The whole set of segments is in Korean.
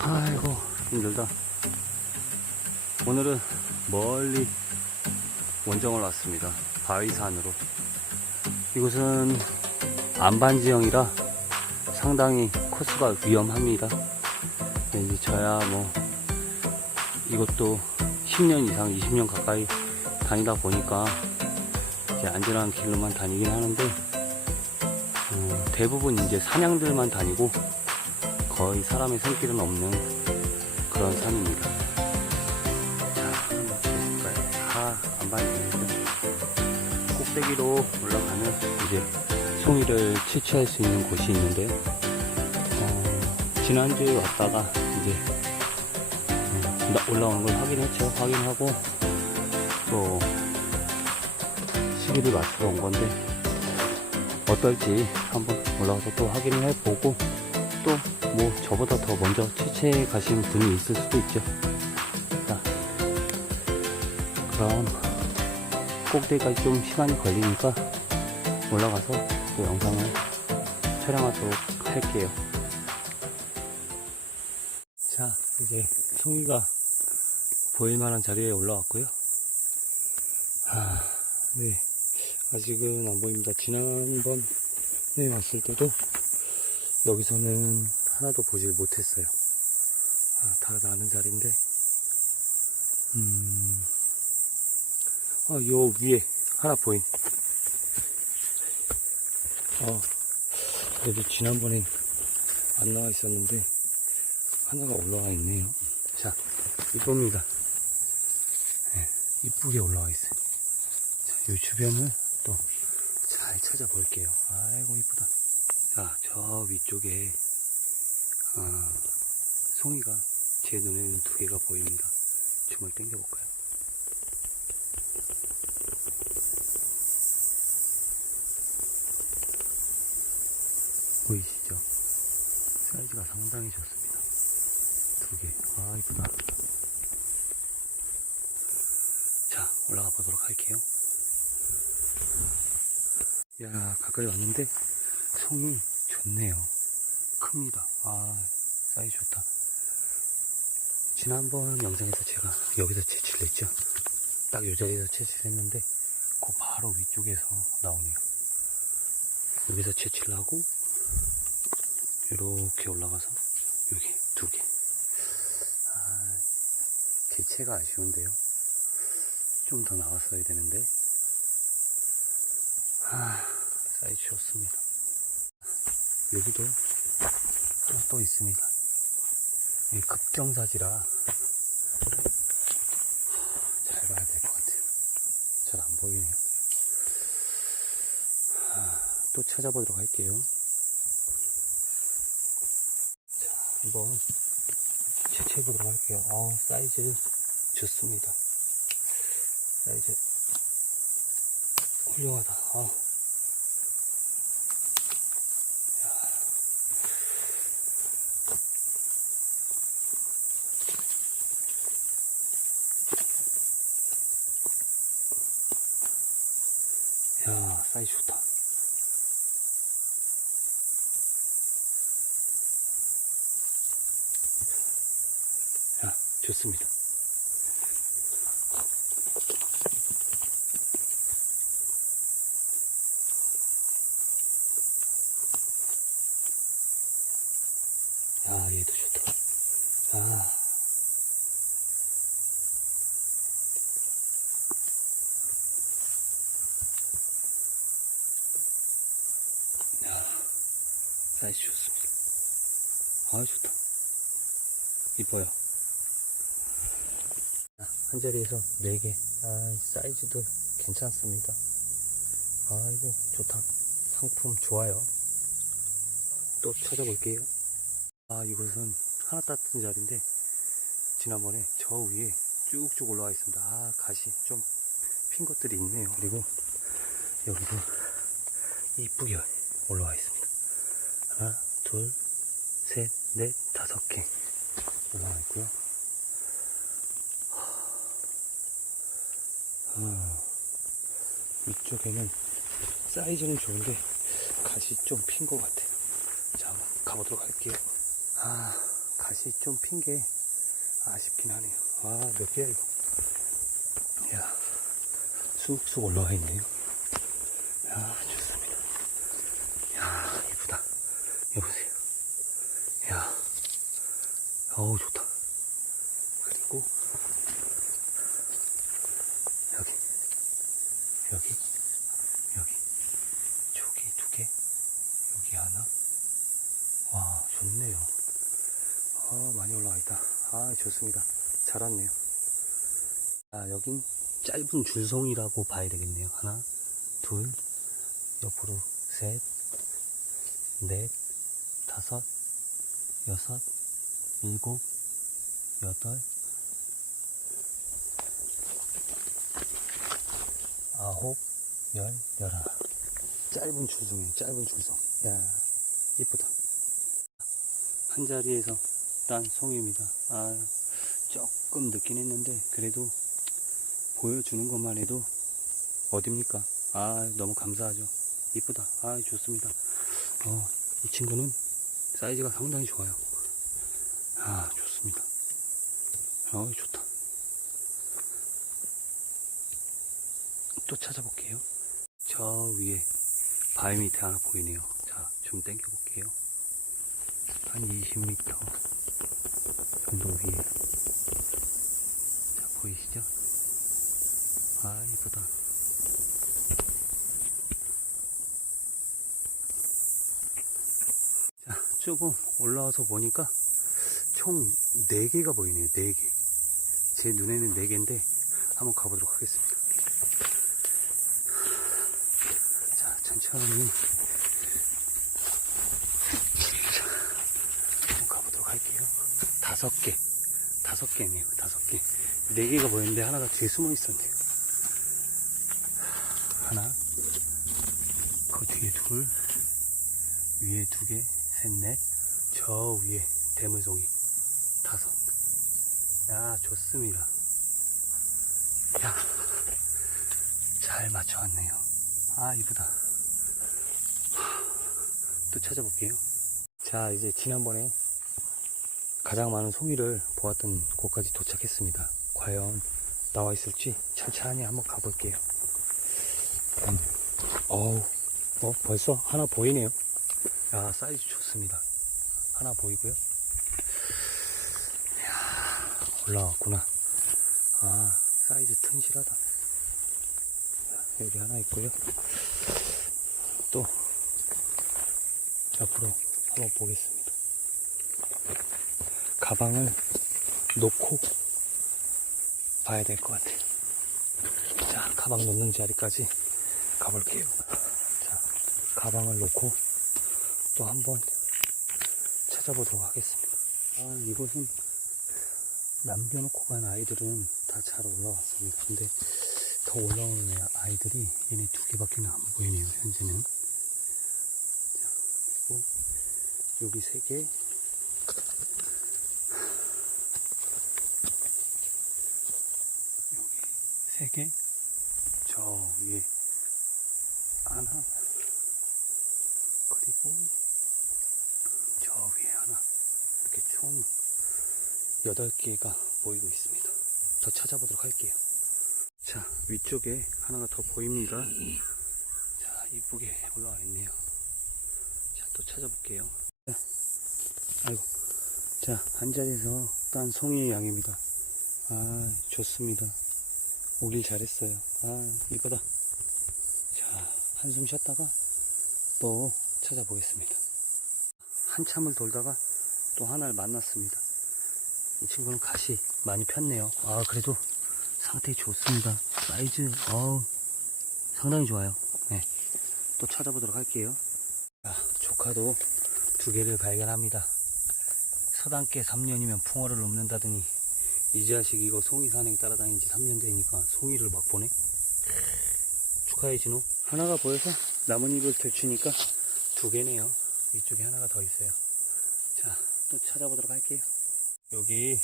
아이고 힘들다. 오늘은 멀리 원정을 왔습니다. 바위산으로. 이곳은 안반지형이라 상당히 코스가 위험합니다. 네, 이제 저야 뭐 이것도 10년 이상 20년 가까이 다니다 보니까 이제 안전한 길로만 다니긴 하는데 어, 대부분 이제 사냥들만 다니고 거의 사람의 손길은 없는 그런 산입니다. 자, 한번 볼까요? 다 안반지인데 꼭대기로 올라가면 이제 송이를 채취할 수 있는 곳이 있는데 어, 지난주에 왔다가 이제 어, 나- 올라오는 걸 확인했죠. 확인하고 또 시기를 맞춰서 온 건데 어떨지 한번 올라가서 또 확인을 해보고 또 뭐 저보다 더 먼저 채취해 가신 분이 있을 수도 있죠. 자, 그럼 꼭대기까지 좀 시간이 걸리니까 올라가서 또 영상을 촬영하도록 할게요. 자, 이제 송이가 보일 만한 자리에 올라왔고요. 아, 네. 아직은 안 보입니다. 지난번에 왔을 때도 여기서는 하나도 보질 못했어요. 아, 다 나는 자리인데, 음, 아, 요 위에 하나 보인. 어, 그래도 지난번엔 안 나와 있었는데, 하나가 올라와 있네요. 자, 이겁니다. 예, 이쁘게 올라와 있어요. 자, 요 주변을 또 잘 찾아볼게요. 아이고, 이쁘다. 자, 저 위쪽에, 아, 송이가 제 눈에는 두 개가 보입니다. 줌을 당겨볼까요? 보이시죠? 사이즈가 상당히 좋습니다. 두 개. 아, 이쁘다. 자, 올라가 보도록 할게요. 야, 가까이 왔는데, 송이 좋네요. 큽니다. 아, 사이즈 좋다. 지난번 영상에서 제가 여기서 채취를 했죠. 딱 이 자리에서 채취를 했는데, 그 바로 위쪽에서 나오네요. 여기서 채취를 하고, 이렇게 올라가서, 여기 두 개. 아, 개체가 아쉬운데요. 좀 더 나왔어야 되는데. 아, 사이즈 좋습니다. 여기도 또, 또 있습니다. 이 급경사지라 잘 봐야 될 것 같아요. 잘 안 보이네요. 아, 또 찾아보도록 할게요. 자, 한번 채취해 보도록 할게요. 어, 사이즈 좋습니다. 사이즈 훌륭하다. 어. 야, 사이즈 좋다. 야, 좋습니다. 아, 얘도 좋다. 아. 좋습니다. 아, 좋다. 이뻐요. 자, 한 자리에서 4개. 아, 사이즈도 괜찮습니다. 아이고, 좋다. 상품 좋아요. 또 찾아볼게요. 아, 이곳은 하나 따뜻한 자리인데, 지난번에 저 위에 쭉쭉 올라와 있습니다. 아, 가시 좀 핀 것들이 있네요. 그리고 여기도 이쁘게 올라와 있습니다. 하나, 둘, 셋, 넷, 다섯 개 올라와 있고요. 아, 위쪽에는 사이즈는 좋은데 가시 좀 핀 것 같아요. 자, 한번 가보도록 할게요. 아, 가시 좀 핀 게 아쉽긴 하네요. 아, 몇 개야, 이거. 야, 쑥쑥 올라와 있네요. 야, 이쁘다. 여보세요. 야, 어우, 좋다. 그리고, 여기, 여기, 여기, 저기 두 개, 여기 하나. 와, 좋네요. 아, 많이 올라와 있다. 아, 좋습니다. 잘 왔네요. 아, 여긴 짧은 줄송이라고 봐야 되겠네요. 하나, 둘, 옆으로 셋, 넷, 다섯, 여섯, 일곱, 여덟, 아홉, 열, 열하나. 짧은 줄송이에요. 짧은 줄송. 야, 이쁘다. 한 자리에서 딴 송이입니다. 아, 조금 늦긴 했는데, 그래도 보여주는 것만 해도 어딥니까? 아, 너무 감사하죠. 이쁘다. 아, 좋습니다. 어, 이 친구는 사이즈가 상당히 좋아요. 아, 좋습니다. 어, 좋다. 또 찾아볼게요. 저 위에 바위 밑에 하나 보이네요. 자, 좀 당겨볼게요. 한 20m 정도 위에. 자, 보이시죠? 아, 이쁘다. 자, 조금 올라와서 보니까 총 4개가 보이네요. 4개. 제 눈에는 4개인데 한번 가보도록 하겠습니다. 자, 천천히 자, 한번 가보도록 할게요. 다섯 개. 다섯 개네요. 다섯 개. 네 개가 보이는데 하나가 뒤에 숨어 있었네요. 하나, 그 뒤에 둘, 위에 두 개, 셋, 넷, 저 위에 대문송이 다섯. 야, 좋습니다. 야, 잘 맞춰왔네요. 아, 이쁘다. 또 찾아볼게요. 자, 이제 지난번에 가장 많은 송이를 보았던 곳까지 도착했습니다. 과연 나와 있을지 천천히 한번 가볼게요. 음, 어우, 어, 벌써 하나 보이네요. 야, 사이즈 좋습니다. 하나 보이고요. 올라왔구나. 아, 사이즈 튼실하다. 자, 여기 하나 있고요. 또, 옆으로 한번 보겠습니다. 가방을 놓고 봐야 될 것 같아요. 자, 가방 놓는 자리까지 가볼게요. 자, 가방을 놓고 또 한번 찾아보도록 하겠습니다. 아, 이곳은 남겨놓고 간 아이들은 다 잘 올라왔습니다. 근데 더 올라오는 애- 아이들이 얘네 두 개밖에 안 보이네요, 현재는. 자, 그리고 여기 세 개. 여기 세 개. 저 위에 하나. 그리고 저 위에 하나. 이렇게 총 8개가 보이고 있습니다. 더 찾아보도록 할게요. 자, 위쪽에 하나가 더 보입니다. 자, 이쁘게 올라와 있네요. 자, 또 찾아볼게요. 자, 아이고. 자, 한 자리에서 딴 송이의 양입니다. 아, 좋습니다. 오길 잘했어요. 아, 이거다. 자, 한숨 쉬었다가 또 찾아보겠습니다. 한참을 돌다가 또 하나를 만났습니다. 이 친구는 가시 많이 폈네요. 아, 그래도 상태 좋습니다. 사이즈, 어우, 상당히 좋아요. 네. 또 찾아보도록 할게요. 자, 조카도 두 개를 발견합니다. 서당께 3년이면 풍어를 넘는다더니 이 자식 이거 송이 산행 따라다닌 지 3년 되니까 송이를 막 보네. 축하해 진호. 하나가 보여서 나뭇잎을 들추니까 두 개네요. 이쪽에 하나가 더 있어요. 자, 또 찾아보도록 할게요. 여기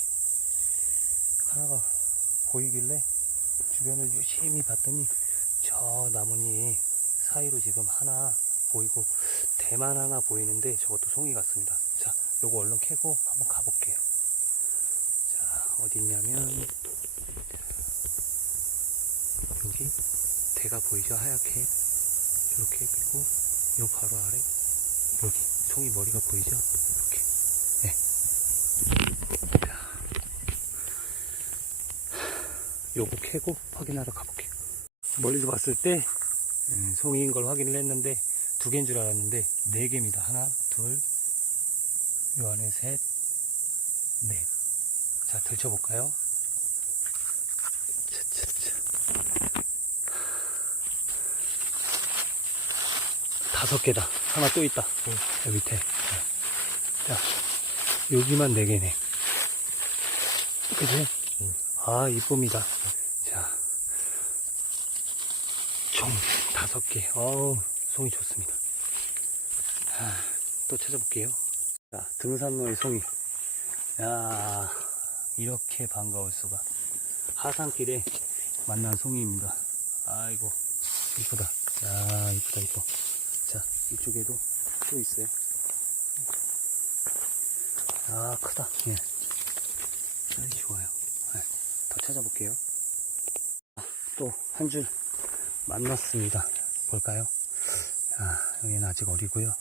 하나가 보이길래 주변을 유심히 봤더니 저 나뭇잎 사이로 지금 하나 보이고 대만 하나 보이는데 저것도 송이 같습니다. 자, 요거 얼른 캐고 한번 가볼게요. 자, 어디 있냐면, 여기 대가 보이죠? 하얗게. 이렇게, 그리고 요 바로 아래, 여기 송이 머리가 보이죠? 이렇게. 네. 자, 요거 캐고 확인하러 가볼게요. 멀리서 봤을 때, 음, 송이인 걸 확인을 했는데, 두 개인 줄 알았는데, 네 개입니다. 하나, 둘, 요 안에 셋, 넷. 자, 들춰볼까요? 다섯 개다. 하나 또 있다. 여기 밑에. 자, 여기만 네 개네. 그지? 아, 이쁩니다. 자, 총 다섯 개. 어우, 송이 좋습니다. 아, 또 찾아볼게요. 자, 등산로의 송이. 야, 이렇게 반가울 수가. 하산길에 만난 송이입니다. 아이고, 이쁘다. 야, 이쁘다, 이뻐. 자, 이쪽에도 또 있어요. 아, 크다. 예. 네, 더 찾아볼게요. 아, 또한 줄 만났습니다. 볼까요? 아, 여기는 아직 어리고요.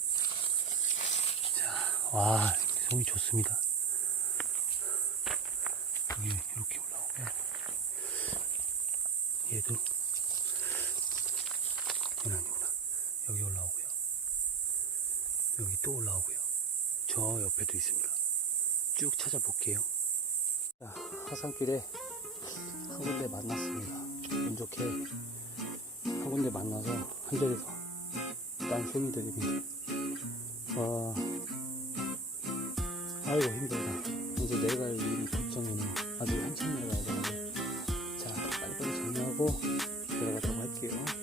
자, 와, 송이 좋습니다. 여기 이렇게 올라오고요. 얘도 얘는 아니구나. 여기 올라오고요. 여기 또 올라오고요. 저 옆에도 있습니다. 쭉 찾아볼게요. 자, 하산길에 한 군데 만났습니다. 운 좋게 한 군데 만나서 한 자리에서 딴 생이 들립니다. 와, 아, 아이고 힘들다. 이제 내려갈 일이 걱정이네. 아주 한참 내가 야 되는데. 자, 빨리빨리 정리하고 들어가도록 할게요.